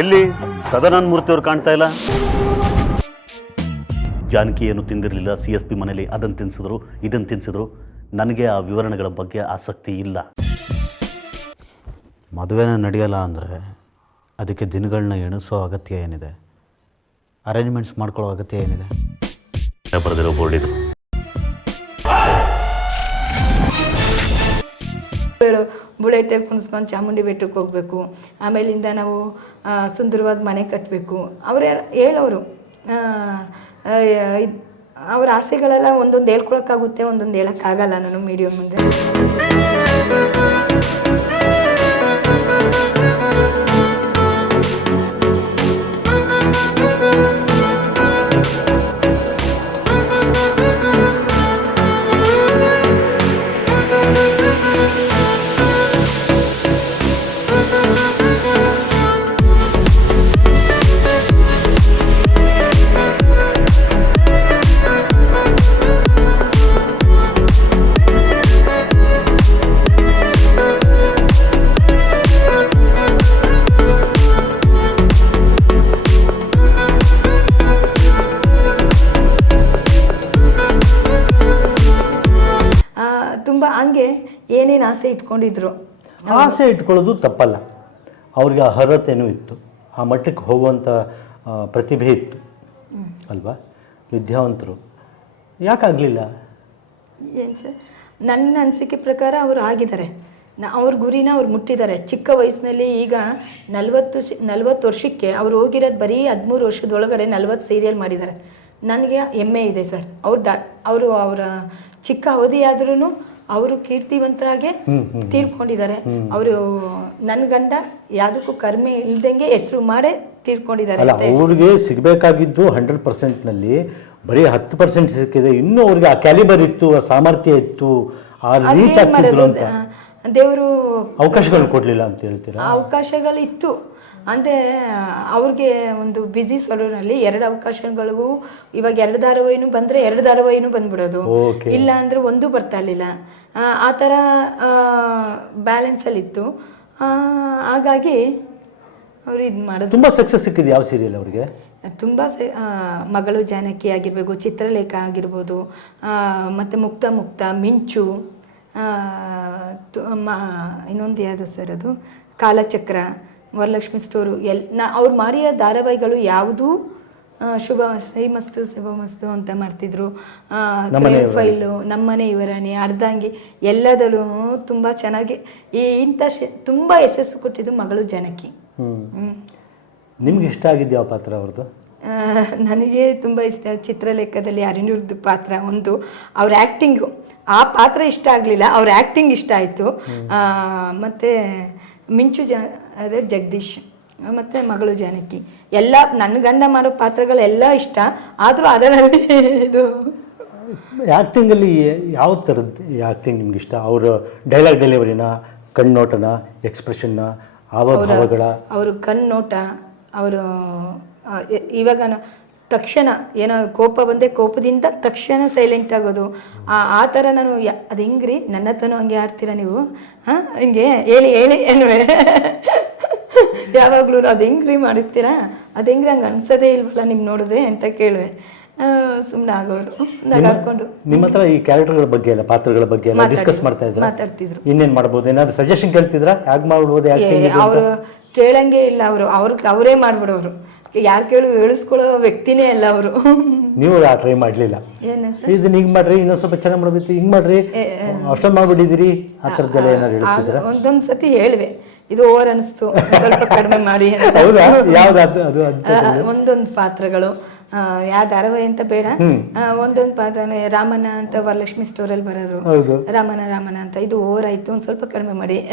ಎಲ್ಲಿ? ಸದಾನಂದ ಮೂರ್ತಿ ಅವ್ರು ಕಾಣ್ತಾ ಇಲ್ಲ? ಜಾನಕಿ ಏನು ತಿಂದಿರಲಿಲ್ಲ ಸಿ ಎಸ್ ಪಿ ಮನೇಲಿ ಅದನ್ನು ತಿನ್ಸಿದ್ರು ಇದನ್ನು ತಿನ್ಸಿದ್ರು. ನನಗೆ ಆ ವಿವರಣೆಗಳ ಬಗ್ಗೆ ಆಸಕ್ತಿ ಇಲ್ಲ. ಮದುವೆನ ನಡೆಯಲ್ಲ ಅಂದರೆ ಅದಕ್ಕೆ ದಿನಗಳನ್ನ ಎಣಿಸೋ ಅಗತ್ಯ ಏನಿದೆ? ಅರೇಂಜ್ಮೆಂಟ್ಸ್ ಮಾಡ್ಕೊಳ್ಳೋ ಅಗತ್ಯ ಏನಿದೆ? ಬರೆದಿರೋ ಬೋರ್ಡ್ ಇದು. ಹೇಳು. ಬುಲೆಟಲ್ಲಿ ಕುಣಿಸ್ಕೊಂಡು ಚಾಮುಂಡಿ ಬೆಟ್ಟಕ್ಕೆ ಹೋಗಬೇಕು. ಆಮೇಲಿಂದ ನಾವು ಸುಂದರವಾದ ಮನೆ ಕಟ್ಟಬೇಕು ಅವರೇ ಹೇಳೋರು. ಅವ್ರ ಆಸೆಗಳೆಲ್ಲ ಒಂದೊಂದು ಹೇಳ್ಕೊಳಕ್ಕಾಗುತ್ತೆ, ಒಂದೊಂದು ಹೇಳೋಕ್ಕಾಗಲ್ಲ ನಾನು ಮೀಡಿಯಂ ಮುಂದೆ. ಆಸೆ ಇಟ್ಕೊಂಡಿದ್ರು. ಆಸೆ ಇಟ್ಕೊಳ್ಳೋದು ತಪ್ಪಲ್ಲ. ಅವ್ರಿಗೆ ಅರ್ಹತೆನೂ ಇತ್ತು. ಆ ಮಟ್ಟಕ್ಕೆ ಹೋಗುವಂಥ ಪ್ರತಿಭೆ ಇತ್ತು. ಅಲ್ವಾ? ವಿದ್ಯಾವಂತರು. ಯಾಕಾಗಲಿಲ್ಲ? ಏನು ಸರ್? ನನ್ನ ಅನಿಸಿಕೆ ಪ್ರಕಾರ ಅವರು ಆಗಿದ್ದಾರೆ. ನ ಅವ್ರ ಗುರಿನ ಅವ್ರು ಮುಟ್ಟಿದ್ದಾರೆ. ಚಿಕ್ಕ ವಯಸ್ಸಿನಲ್ಲಿ ಈಗ ನಲ್ವತ್ತು ನಲ್ವತ್ತು ವರ್ಷಕ್ಕೆ ಅವ್ರು ಹೋಗಿರೋದು ಬರೀ ಹದಿಮೂರು ವರ್ಷದೊಳಗಡೆ ನಲ್ವತ್ತು ಸೀರಿಯಲ್ ಮಾಡಿದ್ದಾರೆ. ನನಗೆ ಹೆಮ್ಮೆ ಇದೆ ಸರ್. ಅವ್ರು ದಾ ಅವರು ಅವರ ಚಿಕ್ಕ ಅವಧಿ ಆದ್ರೂ ಅವರು ಕೀರ್ತಿವಂತರಾಗೆ ತೀರ್ಕೊಂಡಿದ್ದಾರೆ. ಅವರು ನನ್ನ ಗಂಡ ಯಾವುದಕ್ಕೂ ಕರ್ಮಿ ಇಲ್ದಂಗೆ ಹೆಸರು ಮಾಡೇ ತೀರ್ಕೊಂಡಿದ್ದಾರೆ ಅಲ್ಲ. ಅವ್ರಿಗೆ ಸಿಗಬೇಕಾಗಿದ್ದು ಹಂಡ್ರೆಡ್ ಪರ್ಸೆಂಟ್ನಲ್ಲಿ ಬರೀ ಹತ್ತು ಪರ್ಸೆಂಟ್ ಸಿಕ್ಕಿದೆ. ಇನ್ನೂ ಅವ್ರಿಗೆ ಆ ಕ್ಯಾಲಿಬರ್ ಇತ್ತು ಆ ಸಾಮರ್ಥ್ಯ ಇತ್ತು ಆ ರೀಚ್ ಆಗ್ತಿದ್ರು? ಅಂತ. ದೇವರು ಅವಕಾಶಗಳು ಕೊಡಲಿಲ್ಲ ಅಂತ ಹೇಳ್ತೀರಾ? ಅವಕಾಶಗಳಿತ್ತು. ಅಂದರೆ ಅವ್ರಿಗೆ ಒಂದು ಬ್ಯುಸಿ ಸಲೂನಲ್ಲಿ ಎರಡು ಅವಕಾಶಗಳಿಗೂ ಇವಾಗ ಎರಡು ಧಾರಾವಾಹಿನೂ ಬಂದರೆ ಎರಡು ಧಾರಾವಾಹಿನೂ ಬಂದ್ಬಿಡೋದು. ಇಲ್ಲ ಅಂದರೆ ಒಂದು ಬರ್ತಾ ಇರಲಿಲ್ಲ. ಆ ಥರ ಬ್ಯಾಲೆನ್ಸಲ್ಲಿತ್ತು ಹಾಗಾಗಿ ಅವ್ರು ಇದು ಮಾಡೋದು. ತುಂಬ ಸಕ್ಸಸ್ ಸಿಕ್ಕಿದೆ ಯಾವ ಸೀರಿಯಲ್ ಅವರಿಗೆ? ತುಂಬ ಮಗಳು ಜಾನಕಿ ಆಗಿರ್ಬೋದು ಚಿತ್ರಲೇಖ ಆಗಿರ್ಬೋದು ಮತ್ತು ಮುಕ್ತ ಮುಕ್ತ ಮಿಂಚು ಇನ್ನೊಂದು ಯಾವುದು ಸರ್ ಅದು? ಕಾಲಚಕ್ರ. ವರಲಕ್ಷ್ಮಿ ಸ್ಟೋರು ಎಲ್ ನಾ ಅವ್ರು ಮಾಡಿರೋ ಧಾರಾವಾಹಿಗಳು ಯಾವುದೂ? ಶುಭ ಶ್ರೀಮಸ್ತು ಶುಭಮಸ್ತು ಅಂತ ಮಾಡ್ತಿದ್ರು ಫೈಲು ನಮ್ಮನೆ ಇವರಾಣಿ. ಅರ್ಧಾಂಗಿ ಎಲ್ಲದಲ್ಲೂ ತುಂಬ ಚೆನ್ನಾಗಿ ಈ ಇಂಥ ಶೆ ತುಂಬ ಯಶಸ್ಸು ಕೊಟ್ಟಿದ್ದು ಮಗಳು ಜನಕಿ. ನಿಮ್ಗೆ ಇಷ್ಟ ಆಗಿದ್ದು ಯಾವ ಪಾತ್ರ ಅವ್ರದ್ದು? ನನಗೆ ತುಂಬ ಇಷ್ಟ ಚಿತ್ರಲೇಖದಲ್ಲಿ ಅರಿನಿರ್ದು ಪಾತ್ರ ಒಂದು. ಅವ್ರ ಆ್ಯಕ್ಟಿಂಗು ಆ ಪಾತ್ರ ಇಷ್ಟ ಆಗಲಿಲ್ಲ ಅವ್ರ ಆ್ಯಕ್ಟಿಂಗ್ ಇಷ್ಟ ಆಯಿತು. ಮತ್ತು ಮಿಂಚು ಜ ಅದೇ ಜಗದೀಶ್ ಮತ್ತು ಮಗಳು ಜಾನಕಿ. ಎಲ್ಲ ನನ್ನ ಗಂಡ ಮಾಡೋ ಪಾತ್ರಗಳೆಲ್ಲ ಇಷ್ಟ ಆದರೂ ಅದರಲ್ಲಿ ಇದು ಆ್ಯಕ್ಟಿಂಗಲ್ಲಿ ಯಾವ ಥರದ್ದು ಆ್ಯಕ್ಟಿಂಗ್ ನಿಮ್ಗೆ ಇಷ್ಟ? ಅವರ ಡೈಲಾಗ್ ಡೆಲಿವರಿನ ಕಣ್ಣೋಟನ ಎಕ್ಸ್ಪ್ರೆಷನ್ನ ಹಾವಭಾವಗಳ ಅವರು ಕಣ್ಣೋಟ ಅವರು ಇವಾಗ ತಕ್ಷಣ ಏನೋ ಕೋಪ ಬಂದೆ ಕೋಪದಿಂದ ತಕ್ಷಣ ಸೈಲೆಂಟ್ ಆಗೋದು. ಆ ಆ ಥರ ನಾನು ಅದು ಹೆಂಗ್ರಿ? ನನ್ನ ಹತ್ರನೂ ಹಂಗೆ ಆಡ್ತೀರಾ ನೀವು? ಹಾಂ? ಹಿಂಗೆ ಹೇಳಿ ಹೇಳಿ ಅನ್ನುವೆ ಯಾವಾಗಲೂ ಅದು ಹೆಂಗ್ರಿ ಮಾಡಿರ್ತೀರಾ? ಅದ್ ಹೆಂಗ್ರಿ ಹಂಗ ಅನ್ಸೋದೇ ಇಲ್ವಲ್ಲ ನಿಮ್ ನೋಡಿದೆ ಅಂತ ಕೇಳುವೆ. ಸುಮ್ಮನೆ ಆಗೋರು. ನಗಾಡ್ಕೊಂಡು ನಿಮ್ಮ ಹತ್ರ ಈ ಕ್ಯಾರೆಕ್ಟರ್ಗಳ ಬಗ್ಗೆ ಎಲ್ಲ ಪಾತ್ರಗಳ ಬಗ್ಗೆ ಎಲ್ಲ ಡಿಸ್ಕಸ್ ಮಾಡ್ತಾ ಇದ್ರು? ಮಾತಾಡ್ತಿದ್ರು. ಇನ್ನೇನ್ ಮಾಡ್ಬೋದು? ಏನಾದ್ರು ಸಜೆಷನ್ ಕೇಳ್ತಿದ್ರಾ? ಯಾಕೆ ಮಾಡ್ಬೋದು ಅವರು ಕೇಳಂಗೆ ಇಲ್ಲ ಅವರು. ಅವ್ರಿಗೆ ಅವರೇ ಮಾಡ್ಬಿಡೋರು. ಯಾರು ಕೇಳು ಹೇಳಿಸ್ಕೊಳ್ಳೋ ವ್ಯಕ್ತಿನೇ ಅಲ್ಲ ಅವರು. ನೀವು ಆ ಟ್ರೈ ಮಾಡ್ಲಿಲ್ಲ. ಇದನ್ನ ಹಿಂಗ್ ಮಾಡ್ರಿ ಇನ್ನೊಂದ್ ಸ್ವಲ್ಪ ಚೆನ್ನಾಗಿ ಮಾಡ್ಬೇಕು ಹಿಂಗ್ ಮಾಡ್ರಿ. ಅಷ್ಟೊಂದು ಮಾಡ್ಬಿಟ್ಟಿದ್ದೀರಿ. ಆ ಥರದ್ದೆಲ್ಲ ಏನಾದ್ರು ಹೇಳ್ತಿದ್ರ ಒಂದೊಂದ್ ಹೇಳುವೆ ಹೇಳ್ವೆ. ಇದು ಓವರ್ ಅನಿಸ್ತು. ಸ್ವಲ್ಪ ಕಡಿಮೆ ಮಾಡಿ ಒಂದೊಂದು ಪಾತ್ರಗಳು. ಯಾ ಯಾವ ಧಾರಾವಾಹಿ ಅಂತ ಬೇಡ. ಒಂದೊಂದು ಪಾತ್ರ ರಾಮನ ಅಂತ ವರಲಕ್ಷ್ಮಿ ಸ್ಟೋರಲ್ಲಿ ಬರೋರು. ಹೌದು. ರಾಮನ ರಾಮನ ಅಂತ. ಇದು ಓವರ್ ಆಯ್ತು ಒಂದ್ ಸ್ವಲ್ಪ ಕಡಿಮೆ ಮಾಡಿ.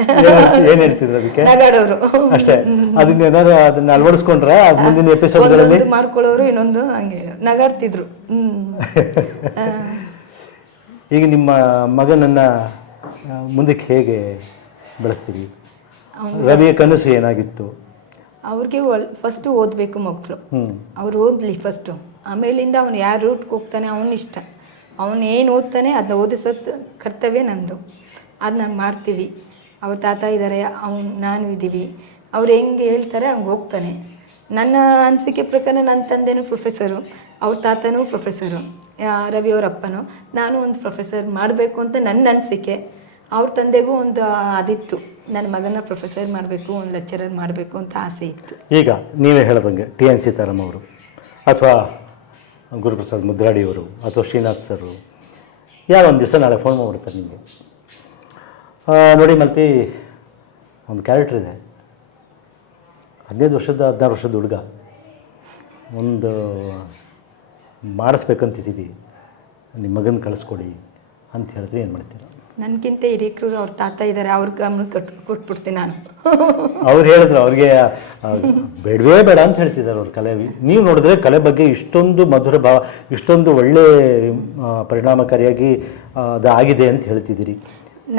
ಏನ್ ಹೇಳ್ತಿದ್ರು ಅದಕ್ಕೆ? ನಗಾಡೋರು. ಅಷ್ಟೇ. ಅದನ್ನ ಏನಾದ್ರು ಅದನ್ನ ಅಳವಡಿಸ್ಕೊಂಡ್ರೆ ಮುಂದಿನ ಎಪಿಸೋಡ್ಗಳಲ್ಲಿ ಮಾಡ್ಕೊಳ್ಳೋರು ಇನ್ನೊಂದು ಹಂಗೆ ನಗಾಡ್ತಿದ್ರು. ಹ್ಮ್. ಈಗ ನಿಮ್ಮ ಮಗನನ್ನ ಮುಂದಕ್ಕೆ ಹೇಗೆ ಬೆಳೆಸ್ತೀರಿ? ರವಿಯ ಕನಸು ಏನಾಗಿತ್ತು? ಅವ್ರಿಗೆ ಫಸ್ಟ್ ಓದಬೇಕು ಮಕ್ಕಳು ಅವ್ರು ಓದಲಿ ಫಸ್ಟು ಆಮೇಲಿಂದ ಅವ್ನು ಯಾರು ರೂಟ್ಗೆ ಹೋಗ್ತಾನೆ ಅವನ ಇಷ್ಟ ಅವನು ಏನು ಓದ್ತಾನೆ ಅದನ್ನ ಓದಿಸೋ ಕರ್ತವ್ಯ ನಂದು. ಅದು ನಾನು ಮಾಡ್ತೀವಿ. ಅವ್ರ ತಾತ ಇದ್ದಾರೆ ಅವ್ನು ನಾನು ಇದ್ದೀವಿ ಅವ್ರು ಹೆಂಗೆ ಹೇಳ್ತಾರೆ ಹಂಗೆ ಹೋಗ್ತಾನೆ. ನನ್ನ ಅನಿಸಿಕೆ ಪ್ರಕಾರ ನನ್ನ ತಂದೆನೂ ಪ್ರೊಫೆಸರು ಅವ್ರ ತಾತನೂ ಪ್ರೊಫೆಸರು ರವಿ ಅವರ ಅಪ್ಪನು. ನಾನು ಒಂದು ಪ್ರೊಫೆಸರ್ ಮಾಡಬೇಕು ಅಂತ ನನ್ನ ಅನಿಸಿಕೆ. ಅವ್ರ ತಂದೆಗೂ ಒಂದು ಅದಿತ್ತು. ನನ್ನ ಮಗನ ಪ್ರೊಫೆಸರ್ ಮಾಡಬೇಕು, ಒಂದು ಲೆಕ್ಚರರ್ ಮಾಡಬೇಕು ಅಂತ ಆಸೆ ಇತ್ತು. ಈಗ ನೀವೇ ಹೇಳ್ದಂಗೆ ಟಿ ಎನ್ ಸೀತಾರಾಮ್ ಅವರು, ಅಥವಾ ಗುರುಪ್ರಸಾದ್ ಮುದ್ರಾಡಿಯವರು ಅಥವಾ ಶ್ರೀನಾಥ್ ಸರ್ ಯಾವ ಒಂದು ದಿವಸ ನಾಳೆ ಫೋನ್ ಮಾಡ್ಬಿಡ್ತಾರೆ ನಿಮಗೆ. ನೋಡಿ ಮಲ್ತಿ, ಒಂದು ಕ್ಯಾರೆಕ್ಟರ್ ಇದೆ. ಹದಿನೈದು ವರ್ಷದ, ಹದಿನಾರು ವರ್ಷದ ಹುಡುಗ. ಒಂದು ಮಾಡಿಸ್ಬೇಕಂತಿದ್ದೀವಿ. ನಿಮ್ಮ ಮಗನ ಕಳಿಸ್ಕೊಡಿ ಅಂತ ಹೇಳಿದ್ರೆ ಏನು ಮಾಡ್ತೀರಾ? ನನಗಿಂತ ಹಿರಿಯಕರು ಅವ್ರ ತಾತ ಇದ್ದಾರೆ ಅವ್ರ ಗಮನ ಕಟ್ ಕೊಟ್ಬಿಡ್ತೀನಿ ನಾನು. ಅವ್ರು ಹೇಳಿದ್ರು ಅವ್ರಿಗೆ ಬೇಡವೇ ಬೇಡ ಅಂತ ಹೇಳ್ತಿದ್ದಾರೆ ಅವ್ರ ಕಲೆ. ನೀವು ನೋಡಿದ್ರೆ ಕಲೆ ಬಗ್ಗೆ ಇಷ್ಟೊಂದು ಮಧುರ ಭಾವ ಇಷ್ಟೊಂದು ಒಳ್ಳೆ ಪರಿಣಾಮಕಾರಿಯಾಗಿ ಅದು ಆಗಿದೆ ಅಂತ ಹೇಳ್ತಿದ್ದೀರಿ.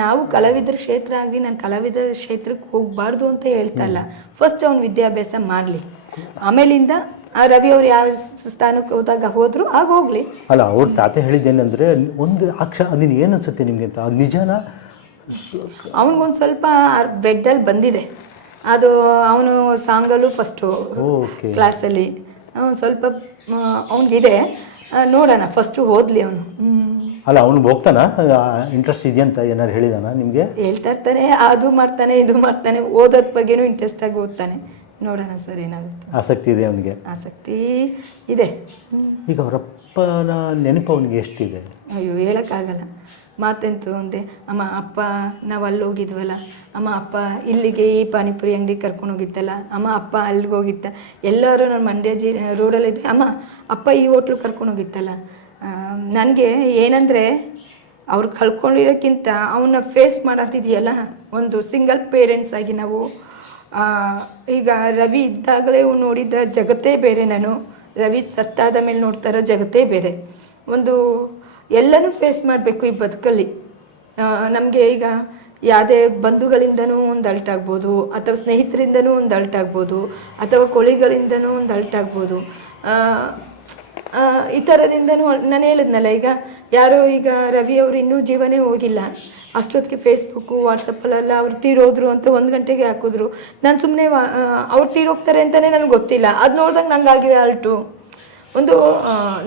ನಾವು ಕಲಾವಿದರ ಕ್ಷೇತ್ರ ಆಗಲಿ ನಾನು ಕಲಾವಿದರ ಕ್ಷೇತ್ರಕ್ಕೆ ಹೋಗಬಾರ್ದು ಅಂತ ಹೇಳ್ತಾ ಇಲ್ಲ. ಫಸ್ಟ್ ಅವ್ನು ವಿದ್ಯಾಭ್ಯಾಸ ಮಾಡಲಿ. ಆಮೇಲಿಂದ ಆ ರವಿ ಅವ್ರು ಯಾವ ಸ್ಥಾನಕ್ಕೆ ಹೋದಾಗ ಹೋದ್ರು? ಆಗ ಹೋಗ್ಲಿ. ಅಲ್ಲ ಅವ್ರ ತಾತ ಹೇಳಿದ್ದೇನೆಂದ್ರೆ ಒಂದು ಅಕ್ಷ ಅದನ್ನ ಏನು ಅನ್ಸುತ್ತೆ ನಿಮ್ಗೆ ಅಂತ? ನಿಜಾನ ನಿಜನಾ ಅವನಿಗೊಂದು ಸ್ವಲ್ಪ ಬ್ರೆಡ್ಡಲ್ಲಿ ಬಂದಿದೆ. ಅದು ಅವನು ಸಾಂಗಲ್ಲೂ ಫಸ್ಟು ಓಕೆ. ಕ್ಲಾಸಲ್ಲಿ ಅವ್ನು ಸ್ವಲ್ಪ ಅವನಿಗಿದೆ. ನೋಡೋಣ ಫಸ್ಟು ಹೋದ್ಲಿ ಅವನು. ಅಲ್ಲ ಅವನು ಹೋಗ್ತಾನ? ಇಂಟ್ರೆಸ್ಟ್ ಇದೆಯಂತ ಏನಾರು ಹೇಳಿದಾನ ನಿಮಗೆ? ಹೇಳ್ತಾ ಇರ್ತಾನೆ ಅದು ಮಾಡ್ತಾನೆ ಇದು ಮಾಡ್ತಾನೆ ಓದೋದ್ ಬಗ್ಗೆನೂ ಇಂಟ್ರೆಸ್ಟ್ ಆಗಿ ಓದ್ತಾನೆ. ನೋಡೋಣ ಸರ್ ಏನಾಗುತ್ತೆ? ಆಸಕ್ತಿ ಇದೆ ಅವನಿಗೆ? ಆಸಕ್ತಿ ಇದೆ. ಈಗ ಅವರಪ್ಪನ ನೆನಪು ಅವನಿಗೆ ಎಷ್ಟಿದೆ? ಅಯ್ಯೋ ಹೇಳೋಕ್ಕಾಗಲ್ಲ. ಮಾತೆಂತು ಅಂದೆ ಅಮ್ಮ ಅಪ್ಪ ನಾವು ಅಲ್ಲಿ ಹೋಗಿದ್ವಲ್ಲ ಅಮ್ಮ ಅಪ್ಪ ಇಲ್ಲಿಗೆ ಈ ಪಾನಿಪುರಿ ಅಂಗಡಿ ಕರ್ಕೊಂಡು ಹೋಗಿತ್ತಲ್ಲ ಅಮ್ಮ ಅಪ್ಪ ಅಲ್ಲಿಗೆ ಹೋಗಿತ್ತ ಎಲ್ಲರೂ ನಾನು ಮಂಡ್ಯ ಜಿ ರೋಡಲ್ಲಿದ್ದೆ ಅಮ್ಮ ಅಪ್ಪ ಈ ಹೋಟ್ಲು ಕರ್ಕೊಂಡು ಹೋಗಿತ್ತಲ್ಲ ನನಗೆ ಏನಂದರೆ ಅವ್ರು ಕಳ್ಕೊಂಡಿರೋಕ್ಕಿಂತ ಅವನ್ನ ಫೇಸ್ ಮಾಡೋದಿದೆಯಲ್ಲ ಒಂದು ಸಿಂಗಲ್ ಪೇರೆಂಟ್ಸ್ ಆಗಿ ನಾವು ಈಗ ರವಿ ಇದ್ದಾಗಲೇ ನೋಡಿದ ಜಗತ್ತೇ ಬೇರೆ ನಾನು ರವಿ ಸತ್ತಾದ ಮೇಲೆ ನೋಡ್ತಾ ಇರೋ ಜಗತ್ತೇ ಬೇರೆ. ಒಂದು ಎಲ್ಲನೂ ಫೇಸ್ ಮಾಡಬೇಕು ಈ ಬದುಕಲ್ಲಿ. ನಮಗೆ ಈಗ ಯಾವುದೇ ಬಂಧುಗಳಿಂದನೂ ಒಂದು ಅಲ್ಟ್ ಆಗ್ಬೋದು ಅಥವಾ ಸ್ನೇಹಿತರಿಂದನೂ ಒಂದು ಅಲ್ಟ್ ಆಗ್ಬೋದು ಅಥವಾ ಕೊಳಿಗಳಿಂದನೂ ಒಂದು ಅಲ್ಟ್ ಆ, ಈ ಥರದಿಂದನೂ ನಾನು ಹೇಳಿದ್ನಲ್ಲ ಈಗ ಯಾರೋ ಈಗ ರವಿ ಅವರು ಇನ್ನೂ ಜೀವನೇ ಹೋಗಿಲ್ಲ. ಅಷ್ಟೊತ್ತಿಗೆ ಫೇಸ್ಬುಕ್ಕು ವಾಟ್ಸಪ್ಪಲ್ಲೆಲ್ಲ ಅವ್ರು ತೀರೋದ್ರು ಅಂತ ಒಂದು ಗಂಟೆಗೆ ಹಾಕಿದ್ರು. ನಾನು ಸುಮ್ಮನೆ ಅವ್ರು ತೀರೋಗ್ತಾರೆ ಅಂತಲೇ ನನಗೆ ಗೊತ್ತಿಲ್ಲ. ಅದು ನೋಡಿದಾಗ ನಂಗೆ ಆಗಿದೆ ಅಲ್ಟು. ಒಂದು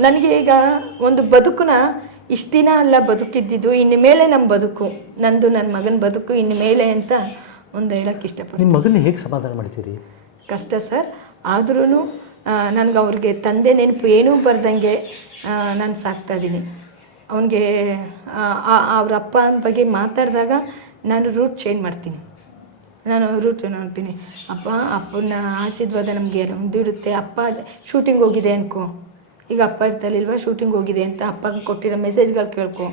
ನನಗೆ ಈಗ ಒಂದು ಬದುಕನ್ನ ಇಷ್ಟು ದಿನ ಅಲ್ಲ ಬದುಕಿದ್ದಿದ್ದು ಇನ್ನು ಮೇಲೆ ನಮ್ಮ ಬದುಕು. ನಂದು ನನ್ನ ಮಗನ ಬದುಕು ಇನ್ನು ಮೇಲೆ ಅಂತ ಒಂದು ಹೇಳಕ್ಕೆ ಇಷ್ಟಪಡ್ತೀನಿ. ನಿಮ್ಮ ಮಗನ ಹೇಗೆ ಸಮಾಧಾನ ಮಾಡ್ತೀರಿ? ಕಷ್ಟ ಸರ್. ಆದ್ರೂ ನನಗೆ ಅವ್ರಿಗೆ ತಂದೆ ನೆನಪು ಏನೂ ಬರ್ದಂಗೆ ನಾನು ಸಾಕ್ತಾಯಿದ್ದೀನಿ ಅವನಿಗೆ ಅವ್ರ ಅಪ್ಪನ ಬಗ್ಗೆ ಮಾತಾಡಿದಾಗ ನಾನು ರೂಟ್ ಚೇಂಜ್ ಮಾಡ್ತೀನಿ. ನಾನು ರೂಟ್ ಮಾಡ್ತೀನಿ. ಅಪ್ಪ, ಅಪ್ಪನ ಆಶೀರ್ವಾದ ನಮಗೆ ನಮ್ದು ಇರುತ್ತೆ ಅಪ್ಪ ಶೂಟಿಂಗ್ ಹೋಗಿದೆ ಅನ್ಕೋ. ಈಗ ಅಪ್ಪ ಇರ್ತಲಿಲ್ವ ಶೂಟಿಂಗ್ ಹೋಗಿದೆ ಅಂತ ಅಪ್ಪಗೆ ಕೊಟ್ಟಿರೋ ಮೆಸೇಜ್ಗಳು ಕೇಳ್ಕೊ.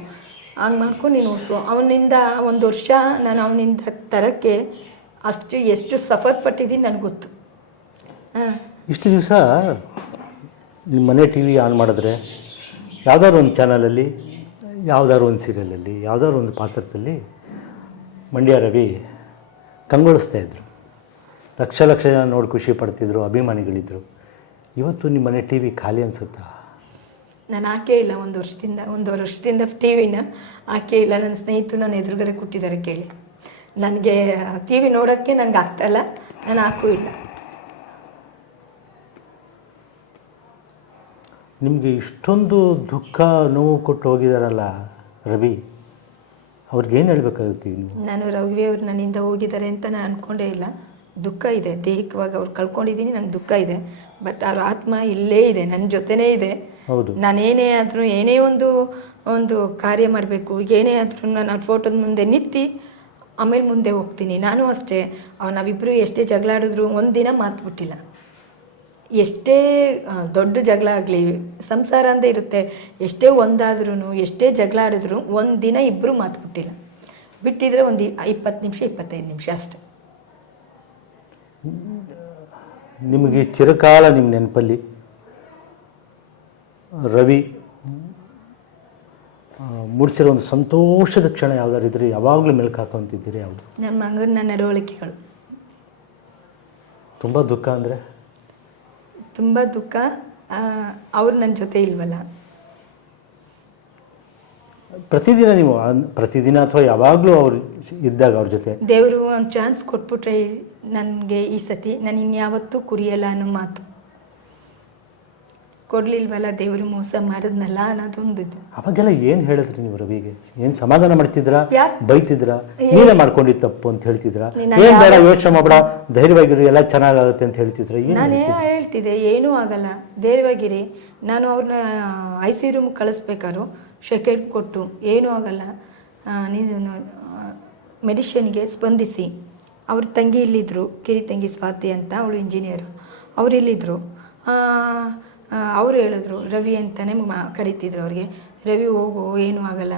ಹಂಗೆ ಮಾಡ್ಕೊಂಡು ನೀನು ಓದ್ಕೊ. ಅವನಿಂದ ಒಂದು ವರ್ಷ ನಾನು ಅವನಿಂದ ತರಕ್ಕೆ ಅಷ್ಟು, ಎಷ್ಟು ಸಫರ್ ಪಟ್ಟಿದ್ದೀನಿ ನನಗೆ ಗೊತ್ತು. ಹಾಂ. ಇಷ್ಟು ದಿವಸ ನಿಮ್ಮ ಮನೆ ಟಿ ವಿ ಆನ್ ಮಾಡಿದ್ರೆ ಯಾವುದಾದ್ರು ಒಂದು ಚಾನಲಲ್ಲಿ, ಯಾವುದಾದ್ರು ಒಂದು ಸೀರಿಯಲಲ್ಲಿ, ಯಾವುದಾದ್ರು ಒಂದು ಪಾತ್ರದಲ್ಲಿ ಮಂಡ್ಯ ರವಿ ಕಂಗೊಳಿಸ್ತಾ ಇದ್ದರು ಲಕ್ಷ ಲಕ್ಷ ಜನ ನೋಡಿ ಖುಷಿ ಪಡ್ತಿದ್ರು, ಅಭಿಮಾನಿಗಳಿದ್ರು. ಇವತ್ತು ನಿಮ್ಮ ಮನೆ ಟಿ ವಿ ಖಾಲಿ ಅನಿಸುತ್ತಾ? ನಾನು ಆಕೆ ಇಲ್ಲ, ಒಂದು ವರ್ಷದಿಂದ ಒಂದು ವರ್ಷದಿಂದ ಟಿ ವಿನ ಆಕೆ ಇಲ್ಲ. ನನ್ನ ಸ್ನೇಹಿತರು ನನ್ನ ಎದುರುಗಡೆ ಕೊಟ್ಟಿದ್ದಾರೆ ಕೇಳಿ. ನನಗೆ ಟಿ ವಿ ನೋಡೋಕ್ಕೆ ನನಗೆ ಆಗ್ತಲ್ಲ ನಾನು ಹಾಕೂ ಇಲ್ಲ. ನಿಮಗೆ ಇಷ್ಟೊಂದು ದುಃಖ ನೋವು ಕೊಟ್ಟು ಹೋಗಿದಾರಲ್ಲ ರವಿ ಅವ್ರಿಗೇನು ಹೇಳ್ಬೇಕಾಗುತ್ತೆ ನೀವು ನಾನು ರವಿ ಅವ್ರು ನನ್ನಿಂದ ಹೋಗಿದ್ದಾರೆ ಅಂತ ನಾನು ಅಂದ್ಕೊಂಡೇ ಇಲ್ಲ. ದುಃಖ ಇದೆ ದೈಹಿಕವಾಗಿ ಅವ್ರು ಕಳ್ಕೊಂಡಿದ್ದೀನಿ ನಂಗೆ ದುಃಖ ಇದೆ. ಬಟ್ ಅವ್ರ ಆತ್ಮ ಇಲ್ಲೇ ಇದೆ ನನ್ನ ಜೊತೆನೇ ಇದೆ. ಹೌದು. ನಾನೇನೇ ಆದರೂ ಏನೇ ಒಂದು ಒಂದು ಕಾರ್ಯ ಮಾಡಬೇಕು ಏನೇ ಆದರೂ ನಾನು ಅವ್ರ ಫೋಟೋದ ಮುಂದೆ ನಿತ್ತಿ ಆಮೇಲೆ ಮುಂದೆ ಹೋಗ್ತೀನಿ. ನಾನು ಅಷ್ಟೇ. ನಾವಿಬ್ಬರು ಎಷ್ಟೇ ಜಗಳಾಡಿದ್ರು ಒಂದು ಒಂದಿನ ಮಾತು ಬಿಟ್ಟಿಲ್ಲ ಎಷ್ಟೇ ದೊಡ್ಡ ಜಗಳ ಆಗಲಿ ಸಂಸಾರ ಅಂದೇ ಇರುತ್ತೆ. ಎಷ್ಟೇ ಒಂದಾದ್ರೂ ಎಷ್ಟೇ ಜಗಳ ಆಡಿದ್ರು ಒಂದಿನ ಇಬ್ಬರು ಮಾತು ಬಿಟ್ಟಿಲ್ಲ ಬಿಟ್ಟಿದ್ರೆ ಒಂದು ಇಪ್ಪತ್ತು ನಿಮಿಷ ಇಪ್ಪತ್ತೈದು ನಿಮಿಷ ಅಷ್ಟೆ. ನಿಮಗೆ ಚಿರಕಾಲ ನಿಮ್ಮ ನೆನಪಲ್ಲಿ? ರವಿ ಮೂಡಿಸಿರೋ ಒಂದು ಸಂತೋಷದ ಕ್ಷಣ ಯಾವ್ದಾರು ಇದ್ರೆ ಯಾವಾಗಲೂ ಮೆಲ್ಕು ಹಾಕೊಂತಿದ್ದೀರಿ ಯಾವುದು? ನಮ್ಮ ಮಗನ ನಡವಳಿಕೆಗಳು. ತುಂಬ ದುಃಖ ಅಂದರೆ? ತುಂಬ ದುಃಖ. ಅವ್ರು ನನ್ನ ಜೊತೆ ಇಲ್ವಲ್ಲ. ಪ್ರತಿದಿನ ನೀವು ಅನ್- ಪ್ರತಿದಿನ ಅಥವಾ ಯಾವಾಗಲೂ ಅವ್ರು ಇದ್ದಾಗ ಅವ್ರ ಜೊತೆ? ದೇವರು ಒಂದು ಚಾನ್ಸ್ ಕೊಟ್ಬಿಟ್ರೆ ನನಗೆ ಈ ಸತಿ ನಾನು ಇನ್ಯಾವತ್ತೂ ಕುರಿಯಲ್ಲ ಅನ್ನೋ ಮಾತು. ಕೊಡ್ಲಿಲ್ವಲ್ಲ ದೇವರು ಮೋಸ ಮಾಡಿದ್ನಲ್ಲ ಅನ್ನೋದೊಂದು. ಅವಾಗೆಲ್ಲ ಏನು ಹೇಳಿದ್ರಿ ನೀವು ರವಿಗೆ? ಏನ್ ಸಮಾಧಾನ ಮಾಡ್ತಿದ್ರಾ? ಬೈತಿದ್ರ? ನೀನೇ ಮಾಡ್ಕೊಂಡಿದ್ ತಪ್ಪು ಅಂತ ಹೇಳ್ತಿದ್ರಾ? ಏನ್ ಬೇಡ ಯೋಚನೆ ಮಾಡ್ಬೇಡ ಧೈರ್ಯವಾಗಿರಿ ಎಲ್ಲ ಚೆನ್ನಾಗಾಗುತ್ತೆ ಅಂತ ಹೇಳ್ತಿದ್ರ? ಏನು ನಾನು ಏನೋ ಹೇಳ್ತಿದ್ದೆ ಏನೂ ಆಗಲ್ಲ. ಧೈರ್ಯವಾಗಿರಿ. ನಾನು ಅವ್ರನ್ನ ಐ ಸಿ ರೂಮ್ ಕಳಿಸ್ಬೇಕಾದ್ರು ಶೆಕೆಟ್ ಕೊಟ್ಟು ಏನೂ ಆಗಲ್ಲ. ನೀನು ಮೆಡಿಷನ್ಗೆ ಸ್ಪಂದಿಸಿ. ಅವ್ರ ತಂಗಿ ಇಲ್ಲಿದ್ದರು ಕಿರಿ ತಂಗಿ ಸ್ವಾತಿ ಅಂತ ಅವಳು ಇಂಜಿನಿಯರು ಅವ್ರು ಇಲ್ಲಿದ್ದರು ಅವ್ರು ಹೇಳಿದ್ರು, ರವಿ ಅಂತಲೇ ಮಾ, ಕರಿತಿದ್ರು ಅವ್ರಿಗೆ. ರವಿ ಹೋಗು, ಏನೂ ಆಗಲ್ಲ.